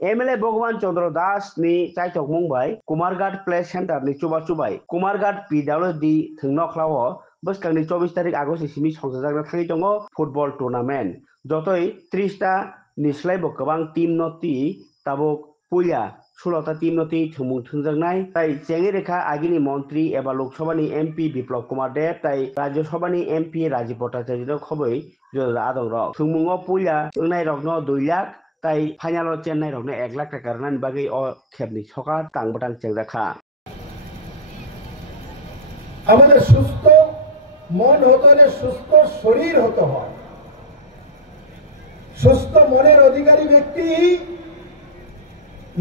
MLA भगवान चंद्र दास नि चाइथक Mumbai Kumarghat play centre नि चुबा चुबाई कुमारघाट पीडब्ल्यूडी थंनख्लाव बसखांनि 24 तारिख आगस्ट सिमी संजाजाग्रा थांनि दङ फुटबल टुर्नामेंट जतई 30 टा निस्लायबो गोबां टीम नति ताबुक पुया 16 टा टीम नति थुमुं थंजागनाय ताई चेंगे रेखा आगिनि मंत्री एबा लोकसभानि एमपी बिप्लव कुमार देव ताई राज्यसभानि एमपी राजीव भट्टाचार्य खबै जोला आदं रक थुमुंगो पुया ओंनाय रकनो 2 लाख তাই ফাইনাল চেন্নাই রকনে 1 লাখ টাকা রান বাকি ও খেবনি ছকা টাংবাটাং চেংরাখা আমাদের সুস্থ মন হতে হলে সুস্থ শরীর হতে হয় সুস্থ মনের অধিকারী ব্যক্তি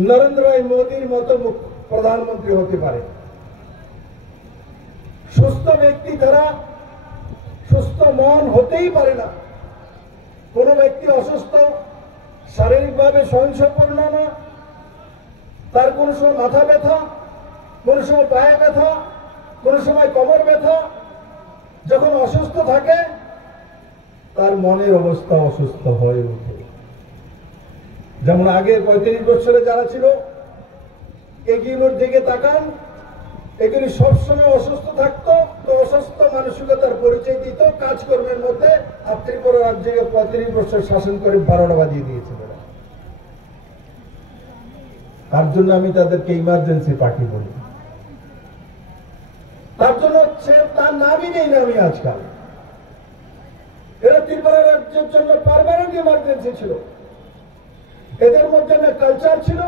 নরেন্দ্র মোদীর মতো প্রধানমন্ত্রী হতে পারে সুস্থ ব্যক্তি দ্বারা সুস্থ মন হতেই পারে না কোন ব্যক্তি অসুস্থ শারীরিকভাবে সহনশীলপূর্ণ না তার কোন সময় মাথা ব্যথা কোন সময় পায়ে ব্যথা কোন সময় কোমর ব্যথা যখন অসুস্থ থাকে তার মনের অবস্থা অসুস্থ হয়ে ওঠে যেমন আগে 35 বছরে যারা ছিল এগুলোর দিকে তাকান এগুলি সবসময় অসুস্থ থাকতো তো অসুস্থ মানসিকতার পরিচয় দিত কাজকর্মের মধ্যে ত্রিপুরা রাজ্যে 35 বছর শাসন করে 12টা বাজিয়ে দিয়েছে তার জন্য আমি তাদেরকে ইমার্জেন্সি পার্টি বলি তার জন্য তার নামই নেই না আমি আজকাল এরা ত্রিপুরা রাজ্যের জন্য পার্মানেন্ট ইমার্জেন্সি ছিল এদের মধ্যে না কালচার ছিল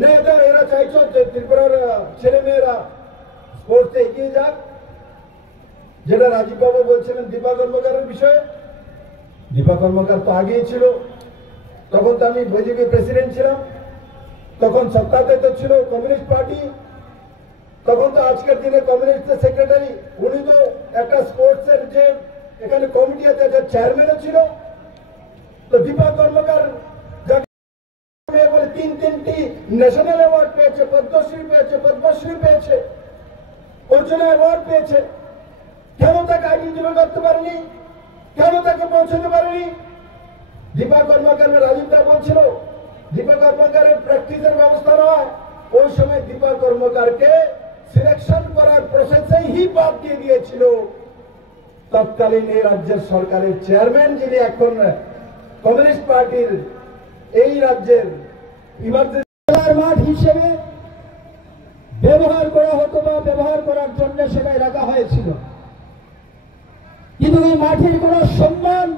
না এরা চাইছো যে ত্রিপুরার ছেলেমেয়েরা স্পোর্টসে এগিয়ে যাক যেটা রাজীব বাবু বলছিলেন দীপা কর্মকারের বিষয়ে দীপা কর্মকার তো আগেই ছিল তখন তো আমি বিজেপি প্রেসিডেন্ট ছিলাম তখন সত্তাতে তো ছিল কমিউনিস্ট পার্টি তখন তো আজকের দিনে কমিউনিস্টের সেক্রেটারি উনি তো একটা স্পোর্টসের যে এখানে কমিটি আছে তার চেয়ারম্যানও ছিল তো দীপা কর্মকার বলে তিনটি ন্যাশনাল অ্যাওয়ার্ড পেয়েছে পদ্মশ্রী পেয়েছে পদ্মশ্রী পেয়েছে অর্জুনা অ্যাওয়ার্ড পেয়েছে কেন তাকে আইডেন্টিফাই করতে পারেনি কেন তাকে পৌঁছাতে পারেনি দীপা কর্মকার রাজীবদা বলছিল দীপা কর্মকারের প্র্যাকটিসের ব্যবস্থা নয় ওই সময় দীপা কর্মকারকে সিলেকশন করার প্রসেসেই বাদ দিয়ে দিয়েছিল তৎকালীন এই রাজ্যের সরকারের চেয়ারম্যান যিনি এখন কমিউনিস্ট পার্টির এই রাজ্যের ইমার্জেন্সি মাঠ হিসেবে ব্যবহার করা হতো বা ব্যবহার করার জন্য সেটাই রাখা হয়েছিল কিন্তু এই মাঠের কোন সম্মান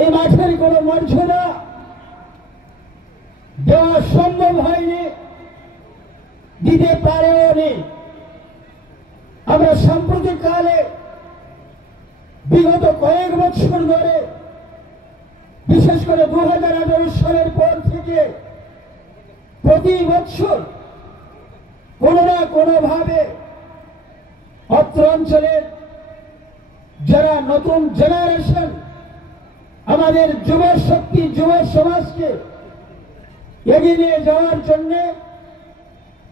এই মাঠের কোন মর্যাদা দেওয়া সম্ভব হয়নি দিতে পারেও নি আমরা সাম্প্রতিককালে বিগত কয়েক বছর ধরে বিশেষ করে 2018 সালের পর থেকে প্রতি বছর কোনো না কোনোভাবে অত্র অঞ্চলের যারা নতুন জেনারেশন আমাদের যুব শক্তি যুব সমাজকে এগিয়ে নিয়ে যাওয়ার জন্য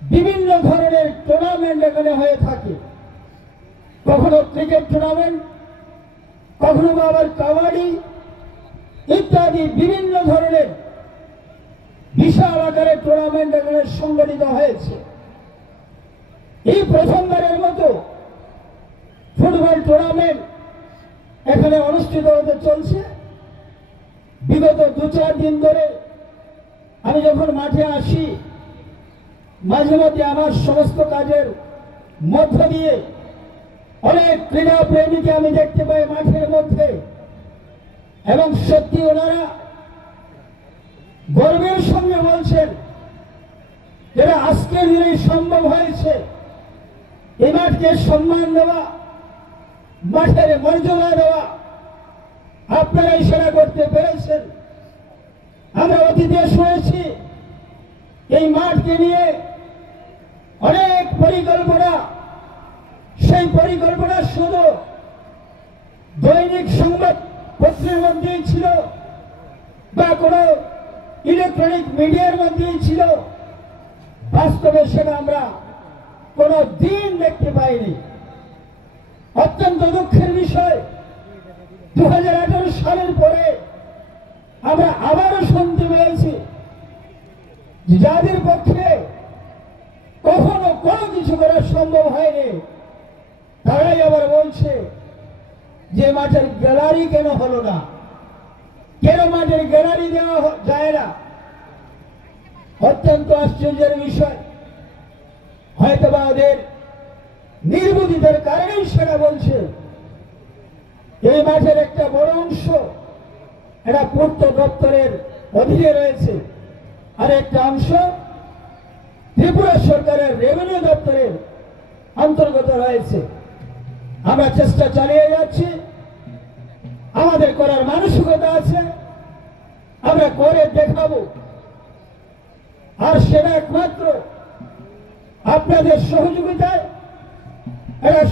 বিভিন্ন ধরনের টুর্নামেন্ট এখানে হয়ে থাকে কখনো ক্রিকেট টুর্নামেন্ট কখনো আবার কাবাডি ইত্যাদি বিভিন্ন ধরনের বিশাল আকারের টুর্নামেন্ট এখানে সংগঠিত হয়েছে এই প্রথমবারের মতো ফুটবল টুর্নামেন্ট এখানে অনুষ্ঠিত হতে চলছে বিগত 2-4 দিন ধরে আমি যখন মাঠে আসি মাঝে মধ্যে আমার সমস্ত কাজের মধ্য দিয়ে অনেক ক্রীড়া প্রেমীকে আমি দেখতে পাই মাঠের মধ্যে এবং সত্যি ওনারা গর্বের সঙ্গে বলছেন যেটা আজকের দিনে সম্ভব হয়েছে এই মাঠকে সম্মান দেওয়া মাঠের মর্যাদা দেওয়া আপনারাই সেটা করতে পেরেছেন আমরা অতীতে শুনেছি এই মাঠকে নিয়ে অনেক পরিকল্পনা সেই পরিকল্পনা শুধু দৈনিক সংবাদ পত্রের মধ্যেই ছিল বা কোনো ইলেকট্রনিক মিডিয়ার মধ্যেই ছিল বাস্তবে সেটা আমরা কোনো দিন দেখতে পাইনি অত্যন্ত দুঃখের বিষয় 2018 সালের পরে আমরা আবারও শুনতে পেলাম যাদের পক্ষে কখনো কোনো কিছু করা সম্ভব হয়নি, তারাই আবার বলছে যে মাঠের গ্যালারি কেন হলো না, কেন মাঠের গ্যালারি দেওয়া যায় না। অত্যন্ত আশ্চর্যের বিষয়, হয়তোবা ওদের নির্বুদ্ধিতার কারণেই সেটা বলছে। এই মাঠের একটা বড় অংশ এটা পূর্ত দপ্তরের অধীনে রয়েছে, আর একটা অংশ ত্রিপুরা সরকারের রেভিনিউ দপ্তরের অন্তর্গত রয়েছে। আমরা চেষ্টা চালিয়ে যাচ্ছি, আমাদের করার মানসিকতা আছে, আমরা করে দেখাবো। আর সেটা একমাত্র আপনাদের সহযোগিতায় এটা